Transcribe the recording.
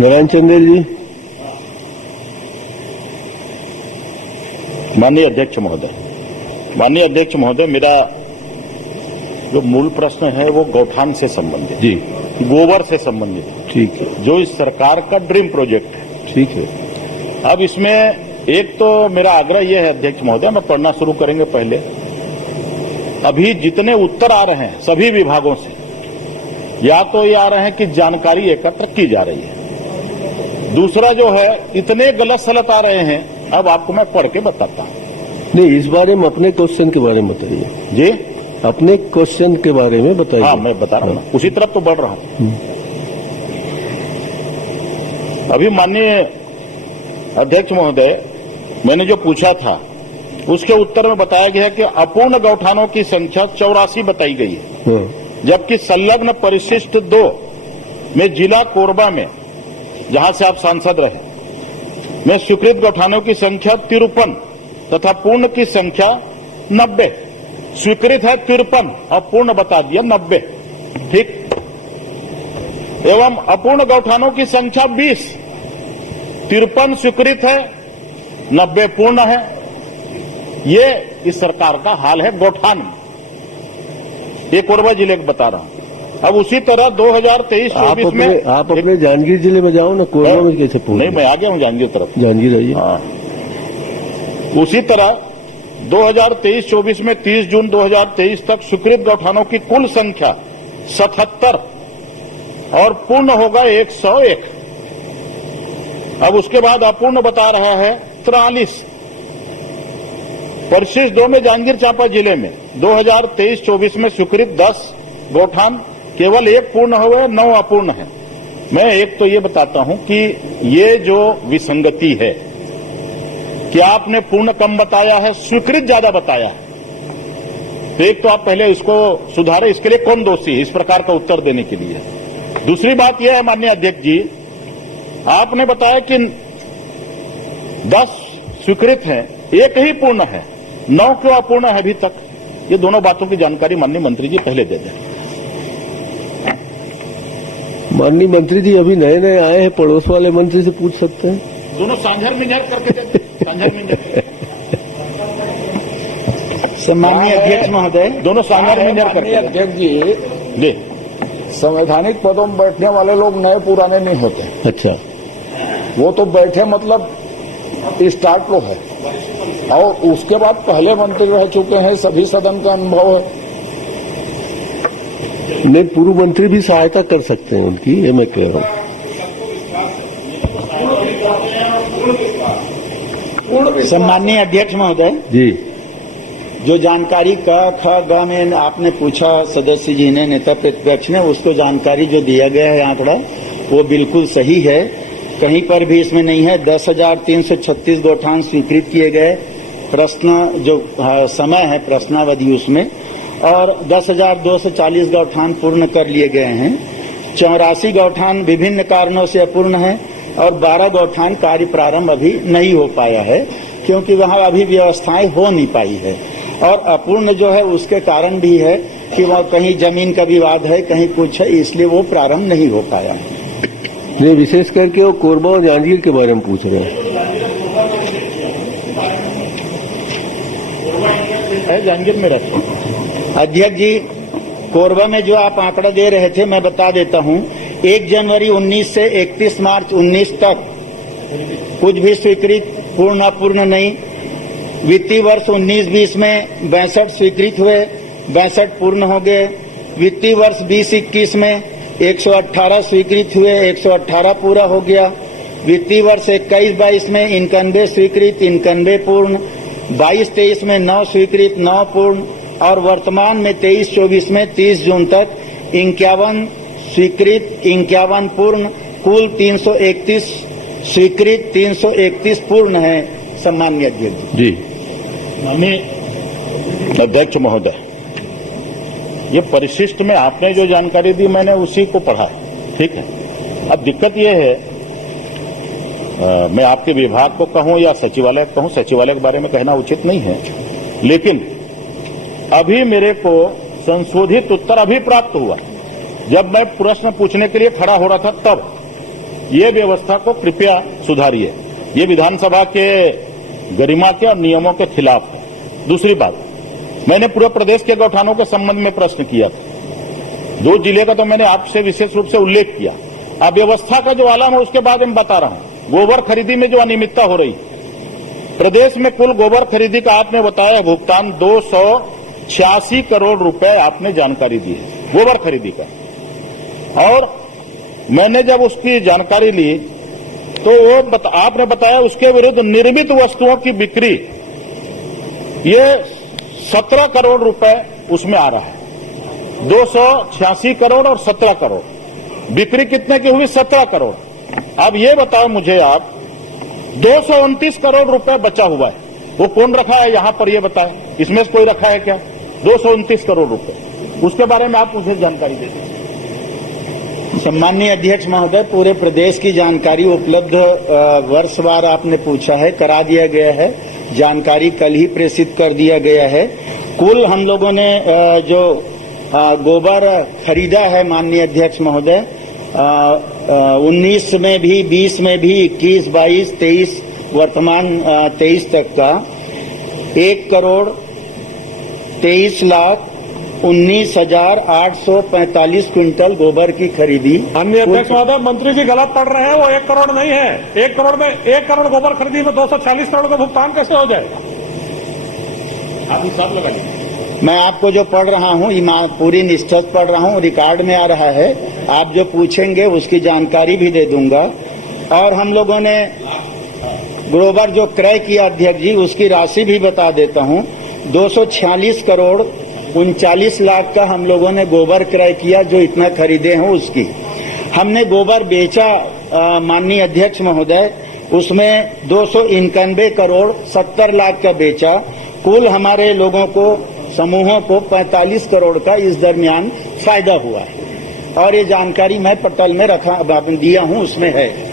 नारायण चंदेल जी। माननीय अध्यक्ष महोदय, मेरा जो मूल प्रश्न है वो गौठान से संबंधित, जी, गोबर से संबंधित, ठीक है, जो इस सरकार का ड्रीम प्रोजेक्ट है। ठीक है। अब इसमें एक तो मेरा आग्रह यह है अध्यक्ष महोदय, मैं पढ़ना शुरू करेंगे पहले, अभी जितने उत्तर आ रहे हैं सभी विभागों से, या तो ये आ रहे हैं कि जानकारी एकत्र की जा रही है, दूसरा जो है इतने गलत सलत आ रहे हैं, अब आपको मैं पढ़ के बताता हूं। नहीं, इस बारे में अपने क्वेश्चन के बारे में बताइए जी, अपने क्वेश्चन के बारे में बताइए। हाँ, मैं बता रहा हूं, उसी तरफ तो बढ़ रहा हूं। अभी माननीय अध्यक्ष महोदय, मैंने जो पूछा था उसके उत्तर में बताया गया कि अपूर्ण गौठानों की संख्या 84 बताई गई है, जबकि संलग्न परिशिष्ट 2 में जिला कोरबा में, जहां से आप सांसद रहे, में स्वीकृत गौठानों की संख्या 53 तथा पूर्ण की संख्या 90। स्वीकृत है 53 और पूर्ण बता दिया 90, ठीक। एवं अपूर्ण गौठानों की संख्या 20, 53 स्वीकृत है, 90 पूर्ण है। ये इस सरकार का हाल है गौठान में, ये कोरबा जिले को बता रहा हूं। अब उसी तरह 2023-24 में आप अपने जांजगीर जिले में जाओ ना, कोरबा में कैसे पहुंचे? नहीं, मैं आ गया हूं जांजगीर तरफ। जांजगीर आइए। हाँ, उसी तरह 2023-24 में 30 जून 2023 तक स्वीकृत गौठानों की कुल संख्या 77 और पूर्ण होगा 101। अब उसके बाद अपूर्ण बता रहा है 43। परिशिष्ट 2 में जांजगीर चांपा जिले में 2023-24 में स्वीकृत 10 गौठान, केवल 1 पूर्ण हुए, 9 अपूर्ण है। मैं एक तो ये बताता हूं कि ये जो विसंगति है कि आपने पूर्ण कम बताया है, स्वीकृत ज्यादा बताया है, तो एक तो आप पहले इसको सुधारें, इसके लिए कौन दोषी है इस प्रकार का उत्तर देने के लिए। दूसरी बात यह है माननीय अध्यक्ष जी, आपने बताया कि 10 स्वीकृत हैं, 1 ही पूर्ण है, 9 क्यों अपूर्ण है अभी तक? ये दोनों बातों की जानकारी माननीय मंत्री जी पहले दे दें। माननीय मंत्री जी अभी नए नए आए हैं, पड़ोस वाले मंत्री से पूछ सकते हैं। दोनों सांझर मिंजर करके देते, सांझर मिंजर। सम्माननीय अध्यक्ष महोदय, दोनों सांझर मिंजर करके। अध्यक्ष जी, जी, संवैधानिक पदों में बैठने वाले लोग नए पुराने नहीं होते। अच्छा, वो तो बैठे मतलब स्टार्ट लो है, और उसके बाद पहले मंत्री रह चुके हैं, सभी सदन का अनुभव है। नहीं, पूर्व मंत्री भी सहायता कर सकते हैं उनकी, ये मैं कह रहा हूँ। सम्माननीय अध्यक्ष महोदय जी, जो जानकारी क ख ग में आपने पूछा सदस्य जी ने, नेता प्रतिपक्ष ने, उसको जानकारी जो दिया गया है आंकड़ा वो बिल्कुल सही है, कहीं पर भी इसमें नहीं है। 10,336 गौठान स्वीकृत किए गए, प्रश्न जो समय है प्रश्नावधि उसमें, और 10,240 गौठान पूर्ण कर लिए गए हैं। 84 गौठान विभिन्न कारणों से अपूर्ण है और 12 गौठान कार्य प्रारंभ अभी नहीं हो पाया है, क्योंकि वहां अभी व्यवस्थाएं हो नहीं पाई है। और अपूर्ण जो है उसके कारण भी है कि वह कहीं जमीन का विवाद है, कहीं कुछ है, इसलिए वो प्रारंभ नहीं हो पाया है। नहीं, विशेष करके वो कोरबा और जांजगीर के बारे में पूछ रहे हैं। जांजगीर में रहते। अध्यक्ष जी, कोरबा में जो आप आंकड़ा दे रहे थे मैं बता देता हूं। 1 जनवरी 19 से 31 मार्च 19 तक कुछ भी स्वीकृत पूर्ण अपूर्ण नहीं। वित्तीय वर्ष 19-20 में 62 स्वीकृत हुए, 62 पूर्ण हो गए। वित्तीय वर्ष 20-21 में 118 स्वीकृत हुए, 118 पूरा हो गया। वित्तीय वर्ष 21-22 में 91 स्वीकृत, 91 पूर्ण। 22-23 में 9 स्वीकृत, 9 पूर्ण, और वर्तमान में 23-24 में 30 जून तक 51 स्वीकृत, 51 पूर्ण, कुल 331 स्वीकृत, 331 पूर्ण है। सम्माननीय अध्यक्ष जी। माननीय अध्यक्ष महोदय, ये परिशिष्ट में आपने जो जानकारी दी मैंने उसी को पढ़ा, ठीक है। अब दिक्कत ये है, मैं आपके विभाग को कहूं या सचिवालय को कहूं, सचिवालय के बारे में कहना उचित नहीं है, लेकिन अभी मेरे को संशोधित उत्तर अभी प्राप्त हुआ। जब मैं प्रश्न पूछने के लिए खड़ा हो रहा था तब ये व्यवस्था को कृपया सुधारिए। ये विधानसभा के गरिमा के और नियमों के खिलाफ है। दूसरी बात, मैंने पूरे प्रदेश के गौठानों के संबंध में प्रश्न किया था। 2 जिले का तो मैंने आपसे विशेष रूप से उल्लेख किया। अब व्यवस्था का जो आलम है उसके बाद मैं बता रहा हूं। गोबर खरीदी में जो अनियमितता हो रही, प्रदेश में कुल गोबर खरीदी का आपने बताया भुगतान 286 करोड़ रुपए आपने जानकारी दी है गोबर खरीदी का। और मैंने जब उसकी जानकारी ली तो आपने बताया उसके विरुद्ध निर्मित वस्तुओं की बिक्री ये 17 करोड़ रुपए उसमें आ रहा है। 286 करोड़ और 17 करोड़, बिक्री कितने की हुई? 17 करोड़। अब ये बताओ मुझे आप, 229 करोड़ रुपए बचा हुआ है, वो कौन रखा है यहां पर? ये बताएं, इसमें से कोई रखा है क्या? 229 करोड़ रुपए, उसके बारे में आप मुझे जानकारी दे दें। सम्माननीय अध्यक्ष महोदय, पूरे प्रदेश की जानकारी उपलब्ध वर्षवार आपने पूछा है, करा दिया गया है। जानकारी कल ही प्रेषित कर दिया गया है। कुल हम लोगों ने जो गोबर खरीदा है माननीय अध्यक्ष महोदय, 19 में भी, 20 में भी, 21, 22, 23, वर्तमान 23 तक का 1,23,19,845 क्विंटल गोबर की खरीदी। अन्य अध्यक्ष महोदय, मंत्री जी गलत पढ़ रहे हैं। वो 1 करोड़ नहीं है। 1 करोड़ में 1 करोड़ गोबर खरीदी में 240 करोड़ का भुगतान कैसे हो जाएगा? आप हिसाब लगा लीजिए। मैं आपको जो पढ़ रहा हूँ पूरी निष्ठा पढ़ रहा हूँ, रिकॉर्ड में आ रहा है। आप जो पूछेंगे उसकी जानकारी भी दे दूंगा। और हम लोगों ने गोबर जो क्रय किया अध्यक्ष जी, उसकी राशि भी बता देता हूँ। 246 करोड़ 39 लाख का हम लोगों ने गोबर क्रय किया, जो इतना खरीदे हैं उसकी। हमने गोबर बेचा माननीय अध्यक्ष महोदय, उसमें 291 करोड़ 70 लाख का बेचा। कुल हमारे लोगों को, समूहों को 45 करोड़ का इस दरमियान फायदा हुआ है। और ये जानकारी मैं पटल में दिया हूं, उसमें है।